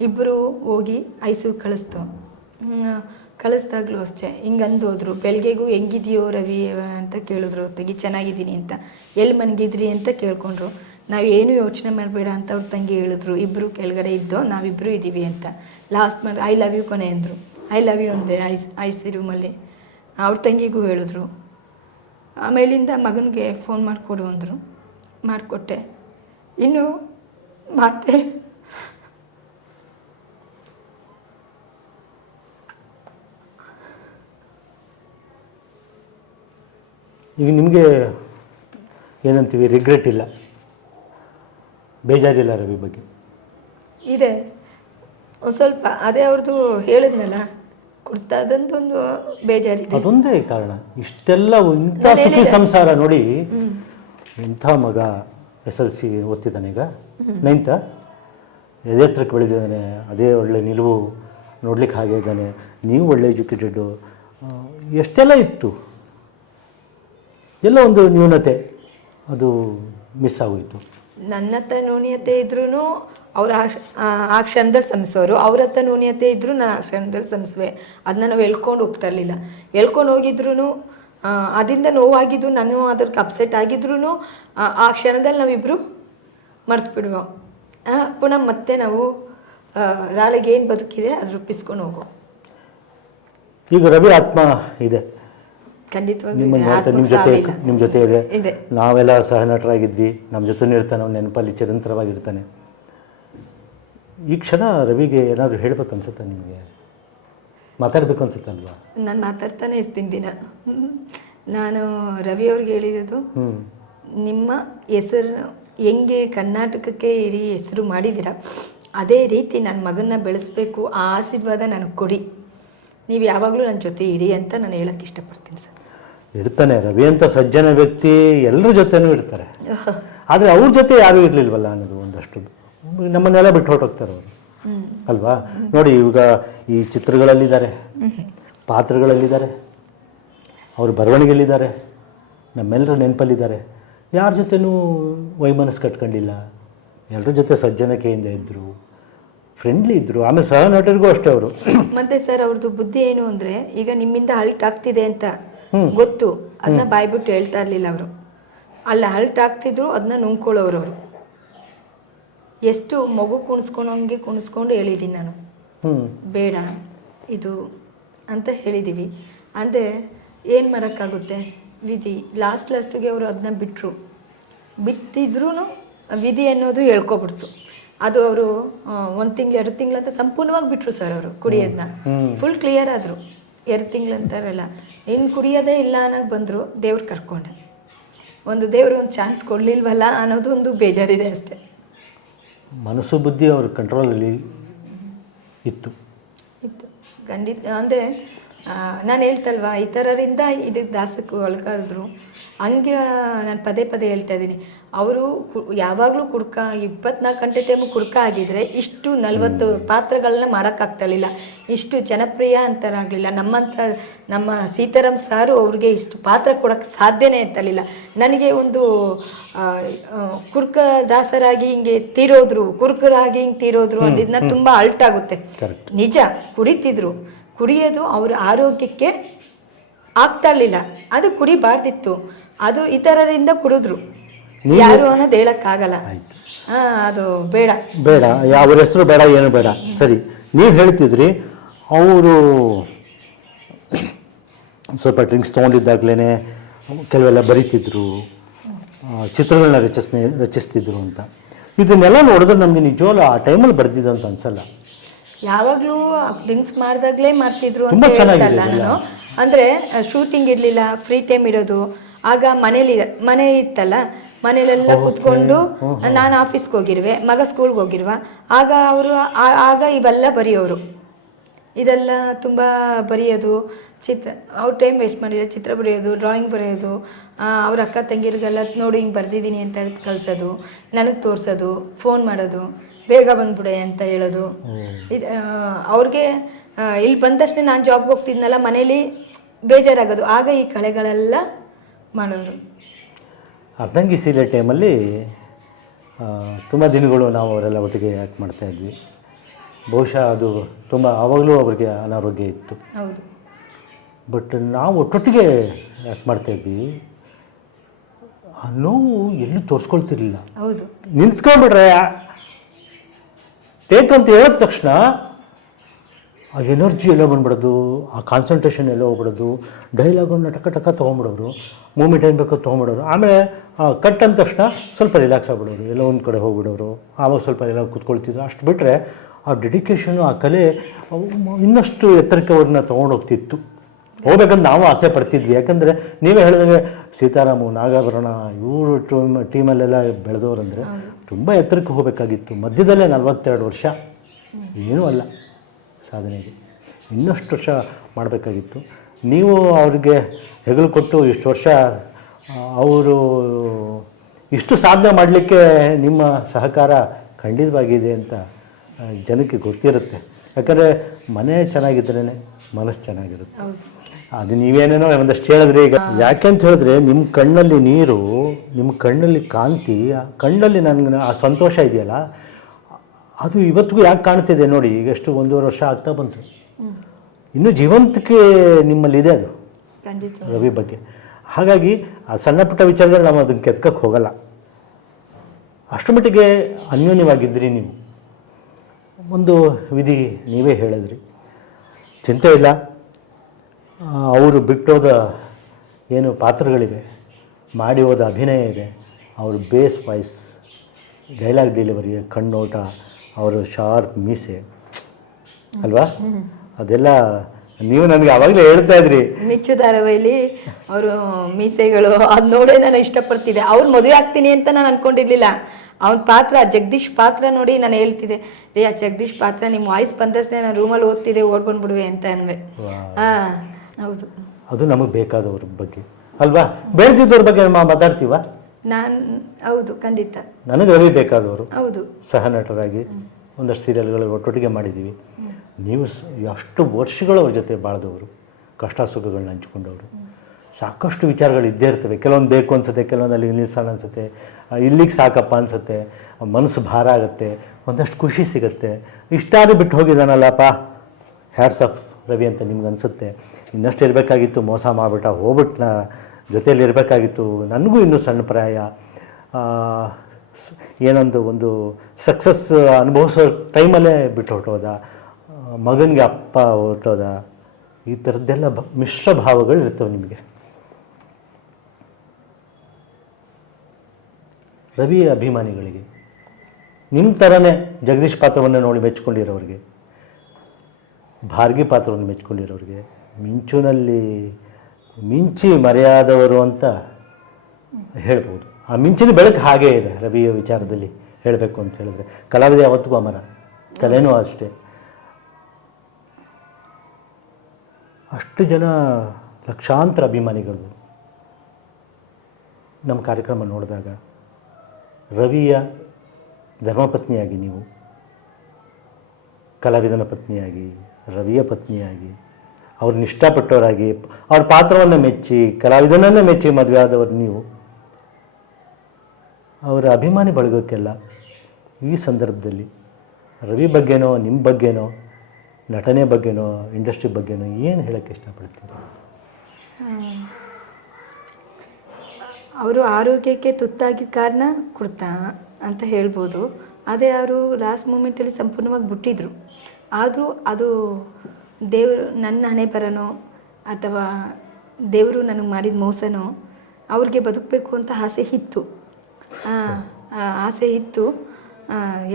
ಇಬ್ಬರು ಹೋಗಿ ಐಸು ಕಳಿಸ್ತು. ಕಳಿಸ್ದಾಗ್ಲೂ ಅಷ್ಟೇ. ಹಿಂಗೆ ಅಂದೋದ್ರು. ಬೆಳಗ್ಗೆಗೂ ಹೆಂಗಿದೆಯೋ ರವಿ ಅಂತ ಕೇಳಿದ್ರು ತಂಗಿ ಚೆನ್ನಾಗಿದ್ದೀನಿ ಅಂತ. ಎಲ್ಲಿ ಮನಗಿದ್ರಿ ಅಂತ ಕೇಳ್ಕೊಂಡ್ರು. ನಾವು ಏನೂ ಯೋಚನೆ ಮಾಡಬೇಡ ಅಂತ ಅವ್ರ ತಂಗಿ ಹೇಳಿದ್ರು. ಇಬ್ಬರು ಕೆಳಗಡೆ ಇದ್ದೋ ನಾವಿಬ್ಬರು ಇದ್ದೀವಿ ಅಂತ. ಲಾಸ್ಟ್ ಮಾಡಿ ಐ ಲವ್ ಯು ಕೊನೆ ಅಂದರು. ಐ ಲವ್ ಯು ಅಂದೆ, ಐಸ್ ಐಸ್ ರೂಮಲ್ಲಿ ಅವ್ರ ತಂಗಿಗೂ ಹೇಳಿದ್ರು. ಆಮೇಲಿಂದ ಮಗನಿಗೆ ಫೋನ್ ಮಾಡಿಕೊಡು ಅಂದರು. ಮಾಡಿಕೊಟ್ಟೆ ಇನ್ನು ಮತ್ತೆ ಈಗ ನಿಮಗೆ ಏನಂತೀವಿ ರಿಗ್ರೆಟ್ ಇಲ್ಲ? ಬೇಜಾರಿಲ್ಲ ರವಿ ಬಗ್ಗೆ? ಇದೆ. ಒಂದು ಸ್ವಲ್ಪ ಅದೇ ಅವ್ರದ್ದು ಹೇಳಿದ್ನಲ್ಲ ಕೊಡ್ತಾದಂತೊಂದು ಬೇಜಾರಿದೆ. ಅದೊಂದೇ ಕಾರಣ. ಇಷ್ಟೆಲ್ಲ ಇಂಥ ಸುಖಿ. ಸಂಸಾರ ನೋಡಿ ಇಂಥ ಮಗ ಎಸ್ ಎಲ್ ಸಿ ಓದ್ತಿದ್ದಾನೆ ಈಗ. ನೈನ್ತ ಎದೆ ಹತ್ರಕ್ಕೆ ಬೆಳೆದಿದ್ದಾನೆ, ಅದೇ ಒಳ್ಳೆ ನಿಲುವು ನೋಡ್ಲಿಕ್ಕೆ ಹಾಗೆ ಇದ್ದಾನೆ. ನೀವು ಒಳ್ಳೆ ಎಜುಕೇಟೆಡ್ಡು ಎಷ್ಟೆಲ್ಲ ಇತ್ತು? ಎಲ್ಲ ಒಂದು ನ್ಯೂನತೆ, ಅದು ಮಿಸ್ ಆಗೋಯಿತು. ನನ್ನ ಹತ್ರ ನ್ಯೂನ್ಯತೆ ಇದ್ರೂ ಅವ್ರ ಆ- ಕ್ಷಣದಲ್ಲಿ ಸಂಸೋರು ಅವ್ರ ಹತ್ರ ನ್ಯೂನ್ಯತೆ ಇದ್ರೂ ನಾನು ಆ ಕ್ಷಣದಲ್ಲಿ ಸಂಸುವೆ ಅದನ್ನ ನಾವು ಹೇಳ್ಕೊಂಡು ಹೋಗ್ತಾ ಇರಲಿಲ್ಲ. ಹೇಳ್ಕೊಂಡು ಹೋಗಿದ್ರು ಅದರಿಂದ ನೋವಾಗಿದ್ದು ನಾನು ಅದಕ್ಕೆ ಅಪ್ಸೆಟ್ ಆಗಿದ್ರು ಆ ಕ್ಷಣದಲ್ಲಿ ನಾವಿಬ್ಬರು ಮರ್ತು ಬಿಡುವ ಪುನಃ ಮತ್ತೆ ನಾವು ನಾಳೆಗೆ ಏನು ಬದುಕಿದೆ ಅದು ರೂಪಿಸ್ಕೊಂಡು ಹೋಗೋ ಈಗ ರವಿ ಆತ್ಮ ಇದೆ. ಖಂಡಿತವಾಗಿ. ನಿಮ್ಮ ಜೊತೆ. ನಿಮ್ಮ ಜೊತೆ ಇದೆ. ಇದೆ. ನಾವೆಲ್ಲ ಸಹನಟರಾಗಿದ್ವಿ ನಮ್ಮ ಜೊತೆ ಇರ್ತಾನೆ ಅವ್ನ ನೆನಪಲ್ಲಿ ಚಿರಂತರವಾಗಿರ್ತಾನೆ. ಈ ಕ್ಷಣ ರವಿಗೆ ಏನಾದರೂ ಹೇಳ್ಬೇಕು ಅನ್ಸುತ್ತಾ ನಿಮಗೆ? ಮಾತಾಡಬೇಕು ಅನ್ಸುತ್ತಲ್ವಾ? ನಾನು ಮಾತಾಡ್ತಾನೆ ಇರ್ತೀನಿ ದಿನ. ನಾನು ರವಿ ಅವ್ರಿಗೆ ಹೇಳಿರೋದು ನಿಮ್ಮ ಹೆಸರು ಹೆಂಗೆ ಕರ್ನಾಟಕಕ್ಕೆ ಇರಿ ಹೆಸರು ಮಾಡಿದ್ದೀರ? ಅದೇ ರೀತಿ ನನ್ನ ಮಗನ್ನ ಬೆಳೆಸ್ಬೇಕು ಆ ಆಶೀರ್ವಾದ ನನಗೆ ಕೊಡಿ. ನೀವು ಯಾವಾಗಲೂ ನನ್ನ ಜೊತೆ ಇರಿ ಅಂತ ನಾನು ಹೇಳಕ್ಕೆ ಇಷ್ಟಪಡ್ತೀನಿ ಸರ್. ಇರ್ತಾನೆ ರವಿ ಅಂತ ಸಜ್ಜನ ವ್ಯಕ್ತಿ ಎಲ್ಲರ ಜೊತೆನೂ ಇರ್ತಾರೆ. ಆದರೆ ಅವ್ರ ಜೊತೆ ಯಾರೂ ಇರಲಿಲ್ವಲ್ಲ ಅನ್ನೋದು ಒಂದಷ್ಟು. ನಮ್ಮನ್ನೆಲ್ಲ ಬಿಟ್ಟು ಹೊರಟೋಗ್ತಾರೆ ಅವರು. ಅಲ್ವಾ? ನೋಡಿ ಈಗ ಈ ಚಿತ್ರಗಳಲ್ಲಿದ್ದಾರೆ ಪಾತ್ರಗಳಲ್ಲಿದ್ದಾರೆ ಅವ್ರ ಬರವಣಿಗೆಯಲ್ಲಿದ್ದಾರೆ ನಮ್ಮೆಲ್ಲರ ನೆನಪಲ್ಲಿದ್ದಾರೆ. ಯಾರ ಜೊತೆನೂ ವೈಮನಸ್ಸು ಕಟ್ಕೊಂಡಿಲ್ಲ. ಎಲ್ಲರ ಜೊತೆ ಸಜ್ಜನಕೆಯಿಂದ ಇದ್ದರು ಫ್ರೆಂಡ್ಲಿ ಇದ್ದರು ಆಮೇಲೆ ಸಹ ನಟರಿಗೂ ಅಷ್ಟೇ ಅವರು. ಮತ್ತೆ ಸರ್ ಅವ್ರದ್ದು ಬುದ್ಧಿ ಏನು ಅಂದರೆ ಈಗ ನಿಮ್ಮಿಂದ ಹಲ್ಟ್ ಆಗ್ತಿದೆ ಅಂತ ಗೊತ್ತು. ಅದನ್ನ ಬಾಯ್ಬಿಟ್ಟು ಹೇಳ್ತಾ ಇರಲಿಲ್ಲ ಅವರು. ಅಲ್ಲ ಹಲ್ಟ್ ಆಗ್ತಿದ್ರು ಅದನ್ನ ನುಂಗ್ಕೊಳ್ಳೋರು ಅವರು. ಎಷ್ಟು ಮಗು ಕುಣಿಸ್ಕೊಳಂಗೆ ಕುಣಿಸ್ಕೊಂಡು ಹೇಳಿದ್ದೀನಿ ನಾನು. ಬೇಡ ಇದು ಅಂತ ಹೇಳಿದ್ದೀವಿ ಅಂದರೆ ಏನು ಮಾಡೋಕ್ಕಾಗುತ್ತೆ? ವಿಧಿ ಲಾಸ್ಟ್ ಲಾಸ್ಟಿಗೆ ಅವರು ಅದನ್ನ ಬಿಟ್ಟರು ಬಿಟ್ಟಿದ್ರೂ ವಿಧಿ ಅನ್ನೋದು ಹೇಳ್ಕೊಬಿಡ್ತು. ಅದು ಅವರು ಒಂದು ತಿಂಗಳು ಎರಡು ತಿಂಗಳಂತ ಸಂಪೂರ್ಣವಾಗಿ ಬಿಟ್ಟರು ಸರ್ ಅವರು ಕುಡಿಯೋದನ್ನ ಫುಲ್ ಕ್ಲಿಯರ್ ಆದರು. ಎರಡು ತಿಂಗಳಂತಾರಲ್ಲ ಇನ್ನು ಕುಡಿಯೋದೇ ಇಲ್ಲ ಅನ್ನೋದು ಬಂದರು ದೇವ್ರು ಕರ್ಕೊಂಡೆ. ಒಂದು ದೇವರು ಒಂದು ಚಾನ್ಸ್ ಕೊಡಲಿಲ್ವಲ್ಲ ಅನ್ನೋದು ಒಂದು ಬೇಜಾರಿದೆ ಅಷ್ಟೇ. ಮನಸ್ಸು ಬುದ್ಧಿ ಅವ್ರ ಕಂಟ್ರೋಲಲ್ಲಿ ಇತ್ತು. ಇತ್ತು. ಖಂಡಿತ ಅಂದರೆ ನಾನು ಹೇಳ್ತಲ್ವಾ ಇತರರಿಂದ ಇದಕ್ಕೆ ದಾಸಕ್ಕೆ ಒಳಗಾದ್ರು ಹಂಗೆ ನಾನು ಪದೇ ಪದೇ ಹೇಳ್ತಾ ಇದ್ದೀನಿ. ಅವರು ಯಾವಾಗಲೂ ಕುಡ್ಕ ಇಪ್ಪತ್ನಾಲ್ಕು ಗಂಟೆ ಟೈಮು ಕುಡ್ಕ ಆಗಿದ್ರೆ ಇಷ್ಟು ನಲವತ್ತು ಪಾತ್ರಗಳನ್ನ ಮಾಡೋಕ್ಕಾಗ್ತಾಳಿಲ್ಲ ಇಷ್ಟು ಜನಪ್ರಿಯ ಅಂತಾರಾಗಲಿಲ್ಲ. ನಮ್ಮಂಥ ನಮ್ಮ ಸೀತಾರಾಮ್ ಸಾರು ಅವ್ರಿಗೆ ಇಷ್ಟು ಪಾತ್ರ ಕೊಡೋಕ್ಕೆ ಸಾಧ್ಯನೇ ಇರ್ತಲಿಲ್ಲ ನನಗೆ ಒಂದು ಆ, ದಾಸರಾಗಿ ಹಿಂಗೆ ತೀರೋದ್ರು ಕುರ್ಕರಾಗಿ ಹಿಂಗೆ ತೀರೋದ್ರು ಅದನ್ನ ತುಂಬ ಅಲ್ಟಾಗುತ್ತೆ. ನಿಜ ಕುಡಿತಿದ್ರು. ಕುಡಿಯೋದು ಅವ್ರ ಆರೋಗ್ಯಕ್ಕೆ ಆಗ್ತಾ ಇರ್ಲಿಲ್ಲ. ಅದು ಕುಡಿಬಾರ್ದಿತ್ತು. ಅದು ಇತರರಿಂದ ಕುಡಿದ್ರು. ಯಾರು ಅನ್ನೋದು ಹೇಳಕ್ಕಾಗಲ್ಲ. ಆಗಲ್ಲ ಹಾ ಅದು ಬೇಡ. ಬೇಡ. ಅವ್ರ ಹೆಸರು ಬೇಡ ಏನು ಬೇಡ. ಸರಿ. ನೀವು ಹೇಳ್ತಿದ್ರಿ ಅವರು ಸ್ವಲ್ಪ ಡ್ರಿಂಕ್ಸ್ ತೊಗೊಂಡಿದ್ದಾಗಲೇ ಕೆಲವೆಲ್ಲ ಬರೀತಿದ್ರು. ಚಿತ್ರಗಳನ್ನ ರಚಿಸ್ ರಚಿಸ್ತಿದ್ರು ಅಂತ. ಇದನ್ನೆಲ್ಲ ನೋಡಿದ್ರೆ ನಮಗೆ ನಿಜವಾಗ್ಲೂ ಆ ಟೈಮಲ್ಲಿ ಬರ್ತಿದ್ದಂತ ಅಂತ ಅನ್ಸಲ್ಲ. ಯಾವಾಗ್ಲೂ ಡ್ರಿಂಕ್ಸ್ ಮಾಡಿದಾಗಲೇ ಮಾಡ್ತಿದ್ರು ಅಂತ ಹೇಳ್ತಲ್ಲ ನಾನು. ಅಂದ್ರೆ ಶೂಟಿಂಗ್ ಇರ್ಲಿಲ್ಲ ಫ್ರೀ ಟೈಮ್ ಇರೋದು ಆಗ ಮನೇಲಿ ಮನೆ ಇತ್ತಲ್ಲ ಮನೇಲೆಲ್ಲ ಕುತ್ಕೊಂಡು ನಾನು ಆಫೀಸ್ಗೆ ಹೋಗಿರುವೆ ಮಗ ಸ್ಕೂಲ್ಗೆ ಹೋಗಿರುವ. ಆಗ ಅವರು ಆಗ ಇವೆಲ್ಲ ಬರೆಯೋರು. ಇದೆಲ್ಲ ತುಂಬ ಬರೆಯೋದು ಚಿತ್ರ ಅವ್ರ ಟೈಮ್ ವೇಸ್ಟ್ ಮಾಡಿದ್ರೆ ಚಿತ್ರ ಬರೆಯೋದು ಡ್ರಾಯಿಂಗ್ ಬರೆಯೋದು ಅವ್ರ ಅಕ್ಕ ತಂಗಿರಿಗೆಲ್ಲ ನೋಡಿ ಹಿಂಗೆ ಬರ್ದಿದ್ದೀನಿ ಅಂತ ಕಳಿಸೋದು ನನಗೆ ತೋರಿಸೋದು ಫೋನ್ ಮಾಡೋದು. ಬೇಗ ಬಂದ್ಬಿಡೆ ಅಂತ ಹೇಳೋದು. ಇದು ಅವ್ರಿಗೆ ಇಲ್ಲಿ ಬಂದ ತಕ್ಷಣ ನಾನು ಜಾಬ್ಗೆ ಹೋಗ್ತಿದ್ನಲ್ಲ ಮನೇಲಿ ಬೇಜಾರಾಗೋದು. ಆಗ ಈ ಕಳೆಗಳೆಲ್ಲ ಮಾಡೋರು. ಅರ್ಧಂಗಿ ಸೀರೆ ಟೈಮಲ್ಲಿ ತುಂಬ ದಿನಗಳು ನಾವು ಅವರೆಲ್ಲ ಒಟ್ಟಿಗೆ ಯಾಕೆ ಮಾಡ್ತಾ ಇದ್ವಿ. ಬಹುಶಃ ಅದು ತುಂಬ ಆವಾಗಲೂ ಅವರಿಗೆ ಅನಾರೋಗ್ಯ ಇತ್ತು. ಹೌದು. ಬಟ್ ನಾವು ಒಟ್ಟೊಟ್ಟಿಗೆ ಯಾಕೆ ಮಾಡ್ತಾಯಿದ್ವಿ ಆ ನೋವು ಎಲ್ಲೂ ತೋರಿಸ್ಕೊಳ್ತಿರ್ಲಿಲ್ಲ. ಹೌದು. ನಿಂತ್ಕೊಂಡ್ಬಿಟ್ರೆ ಟೇಕ್ ಅಂತ ಹೇಳಿದ ತಕ್ಷಣ ಆ ಎನರ್ಜಿ ಎಲ್ಲ ಬಂದ್ಬಿಡೋದು, ಆ ಕಾನ್ಸಂಟ್ರೇಷನ್ ಎಲ್ಲ ಹೋಗ್ಬಿಡೋದು ಡೈಲಾಗನ್ನ ಟಕ ಟಕ ತೊಗೊಂಬಿಡೋರು ಮೂಮೆಂಟ್ ಏನು ಬೇಕೋ ತೊಗೊಂಬಿಡೋರು ಆಮೇಲೆ ಕಟ್ ಅಂದ ತಕ್ಷಣ ಸ್ವಲ್ಪ ರಿಲ್ಯಾಕ್ಸ್ ಆಗ್ಬಿಡೋರು, ಎಲ್ಲ ಒಂದು ಕಡೆ ಹೋಗ್ಬಿಡೋರು. ಆವಾಗ ಸ್ವಲ್ಪ ಎಲ್ಲ ಕೂತ್ಕೊಳ್ತಿದ್ರು. ಅಷ್ಟು ಬಿಟ್ಟರೆ ಆ ಡೆಡಿಕೇಶನು ಆ ಕಲೆ ಇನ್ನಷ್ಟು ಎತ್ತರಕ್ಕೆ ಅವ್ರನ್ನ ತೊಗೊಂಡೋಗ್ತಿತ್ತು. ಹೋಗ್ಬೇಕಂತ ನಾವು ಆಸೆ ಪಡ್ತಿದ್ವಿ. ಯಾಕಂದರೆ ನೀವೇ ಹೇಳಿದಂಗೆ ಸೀತಾರಾಮು ನಾಗಾಭರಣ ಇವರು ಟೀಮ್ ಟೀಮಲ್ಲೆಲ್ಲ ಬೆಳೆದವರಂದರೆ ತುಂಬ ಎತ್ತರಕ್ಕೆ ಹೋಗಬೇಕಾಗಿತ್ತು. ಮಧ್ಯದಲ್ಲೇ ನಲವತ್ತೆರಡು ವರ್ಷ. ಏನೂ ಅಲ್ಲ ಸಾಧನೆಗೆ. ಇನ್ನಷ್ಟು ವರ್ಷ ಮಾಡಬೇಕಾಗಿತ್ತು. ನೀವು ಅವ್ರಿಗೆ ಹೆಗಲು ಕೊಟ್ಟು ಇಷ್ಟು ವರ್ಷ ಅವರು ಇಷ್ಟು ಸಾಧನೆ ಮಾಡಲಿಕ್ಕೆ ನಿಮ್ಮ ಸಹಕಾರ ಖಂಡಿತವಾಗಿದೆ ಅಂತ ಜನಕ್ಕೆ ಗೊತ್ತಿರುತ್ತೆ. ಯಾಕಂದರೆ ಮನೆ ಚೆನ್ನಾಗಿದ್ರೇ ಮನಸ್ಸು ಚೆನ್ನಾಗಿರುತ್ತೆ. ಅದು ನೀವೇನೇನೋ ಒಂದಷ್ಟು ಹೇಳಿದ್ರಿ ಈಗ. ಯಾಕೆ ಅಂತ ಹೇಳಿದ್ರೆ ನಿಮ್ಮ ಕಣ್ಣಲ್ಲಿ ನೀರು ನಿಮ್ಮ ಕಣ್ಣಲ್ಲಿ ಕಾಂತಿ ಆ ಕಣ್ಣಲ್ಲಿ ನನಗೆ ಆ ಸಂತೋಷ ಇದೆಯಲ್ಲ ಅದು ಇವತ್ತಿಗೂ ಯಾಕೆ ಕಾಣ್ತಿದೆ ನೋಡಿ ಈಗ ಎಷ್ಟು ಒಂದೂವರೆ ವರ್ಷ ಆಗ್ತಾ ಬಂತು. ಇನ್ನೂ ಜೀವಂತಿಕೆ ನಿಮ್ಮಲ್ಲಿದೆ ಅದು. ರವಿ ಬಗ್ಗೆ. ಹಾಗಾಗಿ ಆ ಸಣ್ಣ ಪುಟ್ಟ ವಿಚಾರಗಳು ನಾವು ಅದನ್ನು ಕೆತ್ಕಕ್ಕೆ ಹೋಗಲ್ಲ. ಅಷ್ಟು ಮಟ್ಟಿಗೆ ಅನ್ಯೋನ್ಯವಾಗಿದ್ರಿ ನೀವು. ಒಂದು ವಿಧಿ ನೀವೇ ಹೇಳಿದ್ರಿ. ಚಿಂತೆ ಇಲ್ಲ. ಅವರು ಬಿಟ್ಟೋದ ಏನು ಪಾತ್ರಗಳಿವೆ? ಮಾಡಿ ಹೋದ ಅಭಿನಯ ಇದೆ. ಅವ್ರ ಬೇಸ್ ವಾಯ್ಸ್ ಡೈಲಾಗ್ ಡೆಲಿವರಿ ಕಣ್ಣೋಟ ಅವರು ಶಾರ್ಪ್ ಮೀಸೆ. ಅಲ್ವಾ? ಅದೆಲ್ಲ ನೀವು ನನಗೆ ಅವಾಗಲೇ ಹೇಳ್ತಾ ಇದ್ರಿ. ಮಿಚ್ಚು ಧಾರಾವಾಹಿಲಿ ಅವರು ಮೀಸೆಗಳು ಅದು ನೋಡೇ ನಾನು ಇಷ್ಟಪಡ್ತಿದ್ದೆ. ಅವ್ರು ಮದುವೆ ಆಗ್ತೀನಿ ಅಂತ ನಾನು ಅನ್ಕೊಂಡಿರ್ಲಿಲ್ಲ. ಅವನ ಪಾತ್ರ ಜಗದೀಶ್ ಪಾತ್ರ ನೋಡಿ ನಾನು ಹೇಳ್ತಿದ್ದೆ. ರೀ ಆ ಜಗದೀಶ್ ಪಾತ್ರ ನಿಮ್ಮ ವಾಯ್ಸ್ ಬಂದಷ್ಟೇ ನಾನು ರೂಮಲ್ಲಿ ಓದ್ತಿದ್ದೆ ಓಡ್ ಬಂದ್ಬಿಡುವೆ ಅಂತ ಅನ್ವೆ ಹಾ ಹೌದು. ಅದು ನಮಗೆ ಬೇಕಾದವ್ರ ಬಗ್ಗೆ. ಅಲ್ವಾ? ಬೆಳೆದಿದ್ದವ್ರ ಬಗ್ಗೆ ನಾವು ಮಾತಾಡ್ತೀವ? ನಾನು ಹೌದು ಖಂಡಿತ. ನನಗೆ ರವಿ ಬೇಕಾದವರು. ಹೌದು. ಸಹ ನಟರಾಗಿ ಒಂದಷ್ಟು ಸೀರಿಯಲ್ಗಳು ಒಟ್ಟೊಟ್ಟಿಗೆ ಮಾಡಿದ್ದೀವಿ ನೀವು ಎಷ್ಟು ಅಷ್ಟು ವರ್ಷಗಳು ಅವ್ರ ಜೊತೆ ಬಾಳ್ದವರು ಕಷ್ಟ ಸುಖಗಳನ್ನ ಹಂಚಿಕೊಂಡವರು. ಸಾಕಷ್ಟು ವಿಚಾರಗಳು ಇದ್ದೇ ಇರ್ತವೆ. ಕೆಲವೊಂದು ಬೇಕು ಅನ್ಸುತ್ತೆ ಕೆಲವೊಂದು ಅಲ್ಲಿಗೆ ನಿಲ್ಸೋಣ ಅನ್ಸುತ್ತೆ ಇಲ್ಲಿಗೆ ಸಾಕಪ್ಪ ಅನ್ಸುತ್ತೆ ಮನಸ್ಸು ಭಾರ ಆಗುತ್ತೆ ಒಂದಷ್ಟು ಖುಷಿ ಸಿಗುತ್ತೆ. ಇಷ್ಟಾದ್ರೂ ಬಿಟ್ಟು ಹೋಗಿದ್ದಾನಲ್ಲಪ್ಪ. ಹ್ಯಾಟ್ಸ್ ಆಫ್ ರವಿ ಅಂತ ನಿಮ್ಗೆ ಅನಿಸುತ್ತೆ. ಇನ್ನಷ್ಟು ಇರಬೇಕಾಗಿತ್ತು, ಮೋಸ ಮಾಡಿಬಿಟ್ಟ ಹೋಗ್ಬಿಟ್ನ? ಜೊತೆಯಲ್ಲಿ ಇರಬೇಕಾಗಿತ್ತು, ನನಗೂ ಇನ್ನೂ ಸಣ್ಣ ಪ್ರಾಯ. ಏನೊಂದು ಒಂದು ಸಕ್ಸಸ್ ಅನುಭವಿಸೋ ಟೈಮಲ್ಲೇ ಬಿಟ್ಟು ಹೊರಟೋದ ಮಗನಿಗೆ ಅಪ್ಪ ಹೊರಟೋದ ಈ ಥರದ್ದೆಲ್ಲ ಮಿಶ್ರ ಭಾವಗಳು ಇರ್ತವೆ ನಿಮಗೆ. ರವಿ ಅಭಿಮಾನಿಗಳಿಗೆ ನಿಮ್ಮ ಥರನೇ ಜಗದೀಶ್ ಪಾತ್ರವನ್ನು ನೋಡಿ ಮೆಚ್ಕೊಂಡಿರೋರಿಗೆ ಭಾರ್ಗಿ ಪಾತ್ರವನ್ನು ಮೆಚ್ಕೊಂಡಿರೋರಿಗೆ. ಮಿಂಚುನಲ್ಲಿ ಮಿಂಚಿ ಮರೆಯಾದವರು ಅಂತ ಹೇಳ್ಬೋದು. ಆ ಮಿಂಚಿನ ಬೆಳಕು ಹಾಗೇ ಇದೆ, ರವಿಯ ವಿಚಾರದಲ್ಲಿ ಹೇಳಬೇಕು ಅಂತ ಹೇಳಿದ್ರೆ. ಕಲಾವಿದ ಯಾವತ್ತಿಗೂ ಅಮರ. ಕಲೆನೂ ಅಷ್ಟೇ. ಅಷ್ಟು ಜನ ಲಕ್ಷಾಂತರ ಅಭಿಮಾನಿಗಳು ನಮ್ಮ ಕಾರ್ಯಕ್ರಮ ನೋಡಿದಾಗ, ರವಿಯ ಧರ್ಮಪತ್ನಿಯಾಗಿ ನೀವು, ಕಲಾವಿದನ ಪತ್ನಿಯಾಗಿ ರವಿಯ ಪತ್ನಿಯಾಗಿ ಅವ್ರನ್ನ ಇಷ್ಟಪಟ್ಟವರಾಗಿ ಅವ್ರ ಪಾತ್ರವನ್ನು ಮೆಚ್ಚಿ ಕಲಾವಿದನನ್ನೇ ಮೆಚ್ಚಿ ಮದುವೆ ಆದವರು ನೀವು. ಅವರ ಅಭಿಮಾನಿ ಬಳಗೋಕ್ಕೆಲ್ಲ ಈ ಸಂದರ್ಭದಲ್ಲಿ ರವಿ ಬಗ್ಗೆನೋ ನಿಮ್ಮ ಬಗ್ಗೆನೋ, ನಟನೆ ಬಗ್ಗೆನೋ, ಇಂಡಸ್ಟ್ರಿ ಬಗ್ಗೆನೋ ಏನು ಹೇಳೋಕ್ಕೆ ಇಷ್ಟಪಡ್ತೀರಿ? ಅವರು ಆರೋಗ್ಯಕ್ಕೆ ತುತ್ತಾಗಿದ್ದ ಕಾರಣ ಕೊಡ್ತಾ ಅಂತ ಹೇಳ್ಬೋದು. ಅದೇ ಅವರು ಲಾಸ್ಟ್ ಮೂಮೆಂಟಲ್ಲಿ ಸಂಪೂರ್ಣವಾಗಿ ಬಿಟ್ಟಿದ್ರು. ಆದರೂ ಅದು ದೇವರು ನನ್ನ ಹಣೆ ಬರನೋ ಅಥವಾ ದೇವರು ನನಗೆ ಮಾಡಿದ ಮೋಸನೋ ಅವ್ರಿಗೆ ಬದುಕಬೇಕು ಅಂತ ಆಸೆ ಇತ್ತು. ಆಸೆ ಇತ್ತು.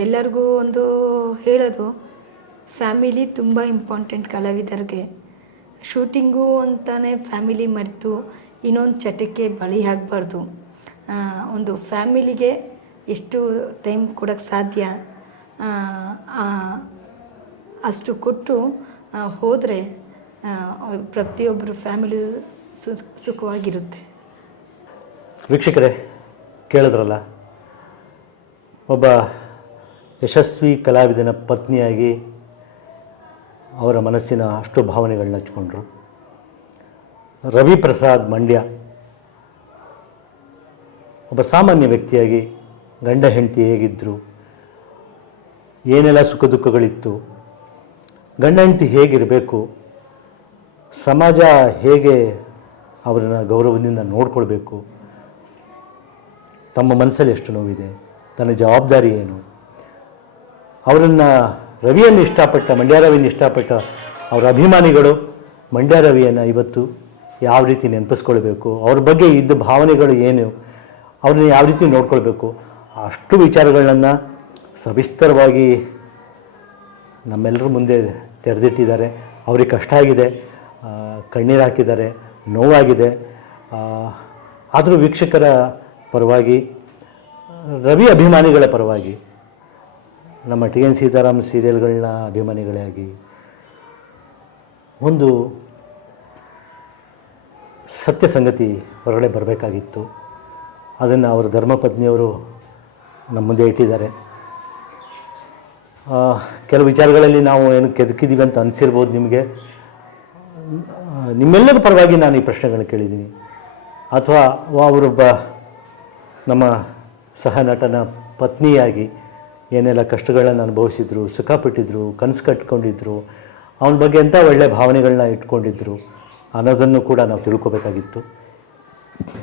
ಎಲ್ಲರಿಗೂ ಒಂದು ಹೇಳೋದು, ಫ್ಯಾಮಿಲಿ ತುಂಬ ಇಂಪಾರ್ಟೆಂಟ್ ಕಲಾವಿದರಿಗೆ. ಶೂಟಿಂಗು ಅಂತಲೇ ಫ್ಯಾಮಿಲಿ ಮರೆತು ಇನ್ನೊಂದು ಚಟಕ್ಕೆ ಬಳಿ ಆಗಬಾರ್ದು. ಒಂದು ಫ್ಯಾಮಿಲಿಗೆ ಎಷ್ಟು ಟೈಮ್ ಕೊಡೋಕ್ಕೆ ಸಾಧ್ಯ? ಅಷ್ಟು ಕೊಟ್ಟು ಹೋದರೆ ಪ್ರತಿಯೊಬ್ಬರು ಫ್ಯಾಮಿಲಿ ಸುಖವಾಗಿರುತ್ತೆ. ವೀಕ್ಷಕರೇ, ಕೇಳಿದ್ರಲ್ಲ, ಒಬ್ಬ ಯಶಸ್ವಿ ಕಲಾವಿದನ ಪತ್ನಿಯಾಗಿ ಅವರ ಮನಸ್ಸಿನ ಅಷ್ಟು ಭಾವನೆಗಳನ್ನ ಹಚ್ಕೊಂಡ್ರು ರವಿ ಪ್ರಸಾದ್ ಮಂಡ್ಯ, ಒಬ್ಬ ಸಾಮಾನ್ಯ ವ್ಯಕ್ತಿಯಾಗಿ ಗಂಡ ಹೆಂಡತಿ ಹೇಗಿದ್ದರು ಏನೆಲ್ಲ ಸುಖ ದುಃಖಗಳಿತ್ತು ಗಂಡ ಹೆಂಡತಿ ಹೇಗಿರಬೇಕು, ಸಮಾಜ ಹೇಗೆ ಅವರನ್ನು ಗೌರವದಿಂದ ನೋಡ್ಕೊಳ್ಬೇಕು, ತಮ್ಮ ಮನಸ್ಸಲ್ಲಿ ಎಷ್ಟು ನೋವಿದೆ, ತನ್ನ ಜವಾಬ್ದಾರಿ ಏನು, ಅವರನ್ನು ರವಿಯನ್ನು ಇಷ್ಟಪಟ್ಟ, ಮಂಡ್ಯ ರವಿಯನ್ನು ಇಷ್ಟಪಟ್ಟ ಅವರ ಅಭಿಮಾನಿಗಳು, ಮಂಡ್ಯ ರವಿಯನ್ನು ಇವತ್ತು ಯಾವ ರೀತಿ ನೆನಪಿಸ್ಕೊಳ್ಬೇಕು, ಅವ್ರ ಬಗ್ಗೆ ಇದ್ದ ಭಾವನೆಗಳು ಏನು, ಅವ್ರನ್ನ ಯಾವ ರೀತಿ ನೋಡ್ಕೊಳ್ಬೇಕು, ಅಷ್ಟು ವಿಚಾರಗಳನ್ನು ಸವಿಸ್ತರವಾಗಿ ನಮ್ಮೆಲ್ಲರ ಮುಂದೆ ತೆರೆದಿಟ್ಟಿದ್ದಾರೆ. ಅವ್ರಿಗೆ ಕಷ್ಟ ಆಗಿದೆ. ಕಣ್ಣೀರು ಹಾಕಿದ್ದಾರೆ. ನೋವಾಗಿದೆ. ಆದರೂ ವೀಕ್ಷಕರ ಪರವಾಗಿ, ರವಿ ಅಭಿಮಾನಿಗಳ ಪರವಾಗಿ, ನಮ್ಮ ಟಿ ಎನ್ ಸೀತಾರಾಮ್ ಸೀರಿಯಲ್ಗಳನ್ನ ಅಭಿಮಾನಿಗಳಾಗಿ ಒಂದು ಸತ್ಯ ಸಂಗತಿ ಹೊರಗಡೆ ಬರಬೇಕಾಗಿತ್ತು. ಅದನ್ನು ಅವರ ಧರ್ಮಪತ್ನಿಯವರು ನಮ್ಮ ಮುಂದೆ ಇಟ್ಟಿದ್ದಾರೆ. ಕೆಲವು ವಿಚಾರಗಳಲ್ಲಿ ನಾವು ಏನು ಕೆದಕಿದ್ದೀವಿ ಅಂತ ಅನಿಸಿರ್ಬೋದು ನಿಮಗೆ. ನಿಮ್ಮೆಲ್ಲರ ಪರವಾಗಿ ನಾನು ಈ ಪ್ರಶ್ನೆಗಳನ್ನ ಕೇಳಿದ್ದೀನಿ. ಅಥವಾ ಅವರೊಬ್ಬ ನಮ್ಮ ಸಹ ನಟನ ಪತ್ನಿಯಾಗಿ ಏನೆಲ್ಲ ಕಷ್ಟಗಳನ್ನು ಅನುಭವಿಸಿದ್ರು ಸುಖಪಟ್ಟಿದ್ರು ಕನಸು ಕಟ್ಕೊಂಡಿದ್ರು, ಅವನ ಬಗ್ಗೆ ಎಂಥ ಒಳ್ಳೆಯ ಭಾವನೆಗಳನ್ನ ಇಟ್ಕೊಂಡಿದ್ರು ಅನ್ನೋದನ್ನು ಕೂಡ ನಾವು ತಿಳ್ಕೊಬೇಕಾಗಿತ್ತು.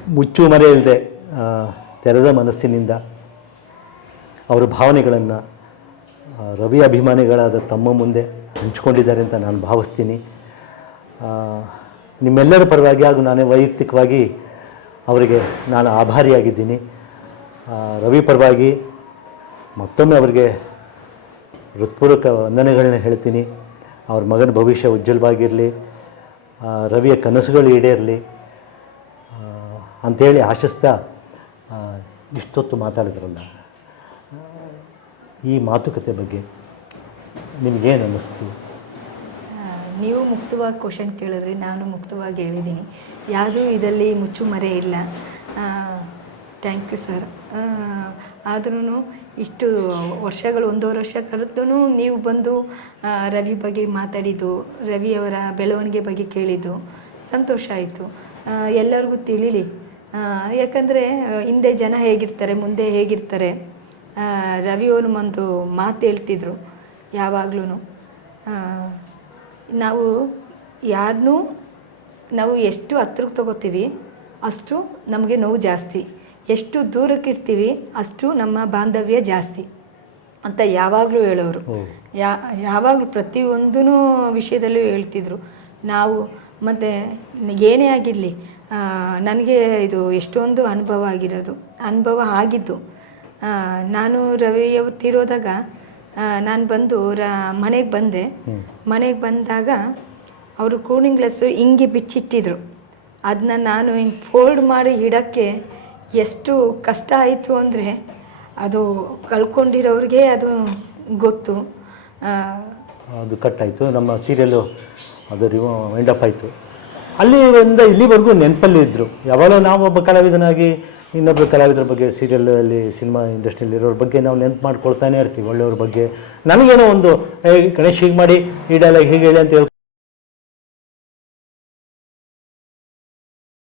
ಮುಚ್ಚು ಮರೆ ಇಲ್ಲದೆ ತೆರೆದ ಮನಸ್ಸಿನಿಂದ ಅವರ ಭಾವನೆಗಳನ್ನು ರವಿ ಅಭಿಮಾನಿಗಳಾದ ತಮ್ಮ ಮುಂದೆ ಹಂಚ್ಕೊಂಡಿದ್ದಾರೆ ಅಂತ ನಾನು ಭಾವಿಸ್ತೀನಿ. ನಿಮ್ಮೆಲ್ಲರ ಪರವಾಗಿ ಹಾಗೂ ನಾನೇ ವೈಯಕ್ತಿಕವಾಗಿ ಅವರಿಗೆ ನಾನು ಆಭಾರಿಯಾಗಿದ್ದೀನಿ. ರವಿ ಪರವಾಗಿ ಮತ್ತೊಮ್ಮೆ ಅವರಿಗೆ ಹೃತ್ಪೂರ್ವಕ ವಂದನೆಗಳನ್ನ ಹೇಳ್ತೀನಿ. ಅವ್ರ ಮಗನ ಭವಿಷ್ಯ ಉಜ್ವಲವಾಗಿರಲಿ. ರವಿಯ ಕನಸುಗಳು ಈಡೇರಲಿ. ಅಂಥೇಳಿ ಆಶಿಸ್ತಾ ಇಷ್ಟೊತ್ತು ಮಾತಾಡಿದ್ರಲ್ಲ. ಈ ಮಾತುಕತೆ ಬಗ್ಗೆ ನಿಮಗೇನು ಅನ್ನಿಸ್ತು? ನೀವು ಮುಕ್ತವಾಗಿ ಕ್ವಶನ್ ಕೇಳಿದ್ರಿ, ನಾನು ಮುಕ್ತವಾಗಿ ಹೇಳಿದ್ದೀನಿ ಯಾವುದೂ ಇದರಲ್ಲಿ ಮುಚ್ಚುಮರೆ ಇಲ್ಲ. ಥ್ಯಾಂಕ್ ಯು ಸರ್ ಆದ್ರೂ ಇಷ್ಟು ವರ್ಷಗಳು, ಒಂದೂವರೆ ವರ್ಷ ಕಳೆದೂ ನೀವು ಬಂದು ರವಿ ಬಗ್ಗೆ ಮಾತಾಡಿದ್ದು ರವಿಯವರ ಬೆಳವಣಿಗೆ ಬಗ್ಗೆ ಕೇಳಿದ್ದು, ಸಂತೋಷ ಆಯಿತು. ಎಲ್ಲರಿಗೂ ತಿಳಿಲಿ. ಯಾಕಂದರೆ, ಹಿಂದೆ ಜನ ಹೇಗಿರ್ತಾರೆ, ಮುಂದೆ ಹೇಗಿರ್ತಾರೆ ರವಿಯವರು ಒಂದು ಮಾತು ಹೇಳ್ತಿದ್ರು ಯಾವಾಗ್ಲೂ ನಾವು ಯಾರನ್ನೂ ನಾವು ಎಷ್ಟು ಹತ್ರಕ್ಕೆ ತಗೋತೀವಿ ಅಷ್ಟು ನಮಗೆ ನೋವು ಜಾಸ್ತಿ. ಎಷ್ಟು ದೂರಕ್ಕೆ ಇರ್ತೀವಿ ಅಷ್ಟು ನಮ್ಮ ಬಾಂಧವ್ಯ ಜಾಸ್ತಿ ಅಂತ ಯಾವಾಗಲೂ ಹೇಳೋರು. ಯಾ ಯಾವಾಗಲೂ ಪ್ರತಿಯೊಂದೂ ವಿಷಯದಲ್ಲೂ ಹೇಳ್ತಿದ್ರು. ನಾವು ಮತ್ತು ಏನೇ ಆಗಿರಲಿ ನನಗೆ ಇದು ಎಷ್ಟೊಂದು ಅನುಭವ ಆಗಿರೋದು ಅನುಭವ ಆಗಿದ್ದು. ನಾನು ರವಿಯವ್ರ ತೀರೋದಾಗ ನಾನು ಬಂದು ರ ಮನೆಗೆ ಬಂದೆ. ಮನೆಗೆ ಬಂದಾಗ ಅವರು ಕೂಲಿಂಗ್ ಗ್ಲಾಸು ಹಿಂಗೆ ಬಿಚ್ಚಿಟ್ಟಿದ್ರು. ಅದನ್ನ ನಾನು ಹಿಂಗೆ ಫೋಲ್ಡ್ ಮಾಡಿ ಇಡೋಕ್ಕೆ ಎಷ್ಟು ಕಷ್ಟ ಆಯಿತು ಅಂದರೆ ಅದು ಕಳ್ಕೊಂಡಿರೋರಿಗೆ ಅದು ಗೊತ್ತು. ಅದು ಅದು ಕಟ್ಟಾಯಿತು ನಮ್ಮ ಸೀರಿಯಲ್ಲು ಅದು ರಿವ ಅಪ್ ಆಯಿತು. ಅಲ್ಲಿಂದ ಇಲ್ಲಿವರೆಗೂ ನೆನಪಲ್ಲಿ ಇದ್ದರು ಯಾವಾಗಲೂ ನಾವು ಒಬ್ಬ ಕಲಾವಿದನಾಗಿ ಇನ್ನೊಬ್ಬ ಕಲಾವಿದರ ಬಗ್ಗೆ ಸೀರಿಯಲಲ್ಲಿ ಸಿನಿಮಾ ಇಂಡಸ್ಟ್ರಿಯಲ್ಲಿ ಇರೋರ ಬಗ್ಗೆ ನಾವು ನೆನಪು ಮಾಡ್ಕೊಳ್ತಾನೆ ಇರ್ತೀವಿ ಒಳ್ಳೆಯವ್ರ ಬಗ್ಗೆ. ನನಗೇನೋ ಒಂದು ಗಣೇಶ್ ಹೀಗೆ ಮಾಡಿ, ಈ ಡೈಲಾಗ್ ಹೀಗೆ ಹೇಳಿ ಅಂತ